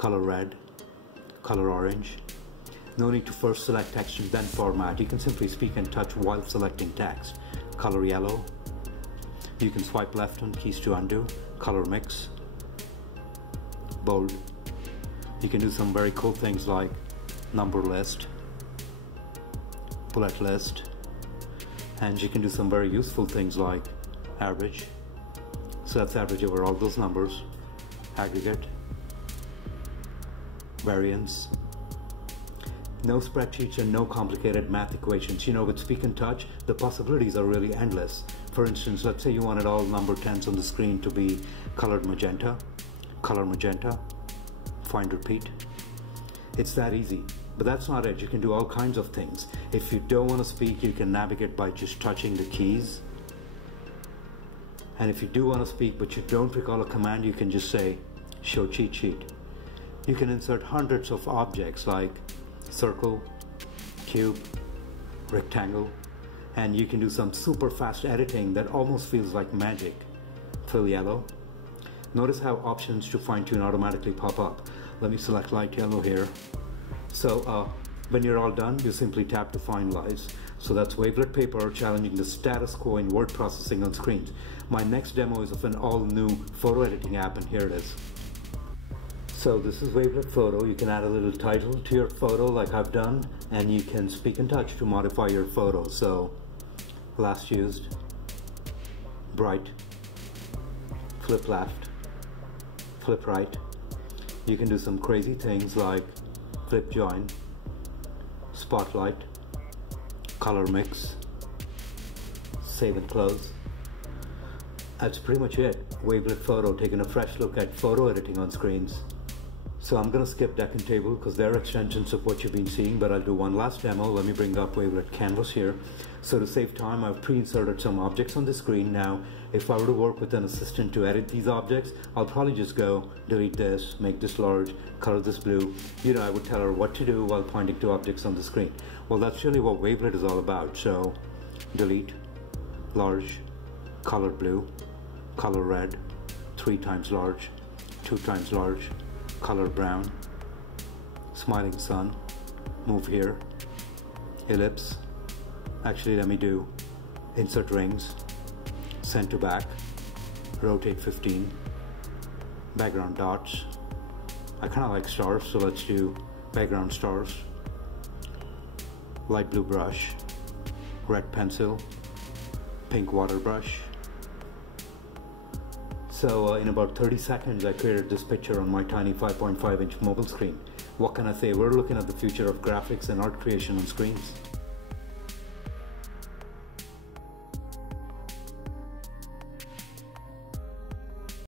color red, color orange. No need to first select text and then format. You can simply speak and touch while selecting text. Color yellow. You can swipe left on keys to undo. Color mix. Bold. You can do some very cool things like number list, bullet list, and you can do some very useful things like average. So that's average over all those numbers. Aggregate. Variance. No spreadsheets and no complicated math equations. You know, with Speak and Touch, the possibilities are really endless. For instance, let's say you wanted all number 10s on the screen to be colored magenta. Color magenta. Find repeat. It's that easy. But that's not it. You can do all kinds of things. If you don't want to speak, you can navigate by just touching the keys. And if you do want to speak but you don't recall a command, you can just say show cheat sheet. You can insert hundreds of objects like circle, cube, rectangle, and you can do some super fast editing that almost feels like magic. Fill yellow. Notice how options to fine-tune automatically pop up. Let me select light yellow here. So when you're all done, you simply tap to finalize. So that's Wavelet Paper challenging the status quo in word processing on screens. My next demo is of an all-new photo editing app, and here it is. So this is Wavelet Photo. You can add a little title to your photo like I've done, and you can speak and touch to modify your photo. So last used, bright, flip left, flip right. You can do some crazy things like flip join, spotlight, color mix, save and close. That's pretty much it. Wavelet Photo, taking a fresh look at photo editing on screens. So I'm going to skip deck and table because they're extensions of what you've been seeing, but I'll do one last demo. Let me bring up Wavelet Canvas here. So to save time, I've pre-inserted some objects on the screen. Now, if I were to work with an assistant to edit these objects, I'll probably just go delete this, make this large, color this blue. You know, I would tell her what to do while pointing to objects on the screen. Well, that's really what Wavelet is all about. So delete, large, color blue, color red, 3 times large, 2 times large, color brown, smiling sun, move here, ellipse. Actually, let me do insert rings, send to back, rotate 15, background dots. I kind of like stars, so let's do background stars, light blue brush, red pencil, pink water brush. So in about 30 seconds, I created this picture on my tiny 5.5-inch mobile screen. What can I say? We're looking at the future of graphics and art creation on screens.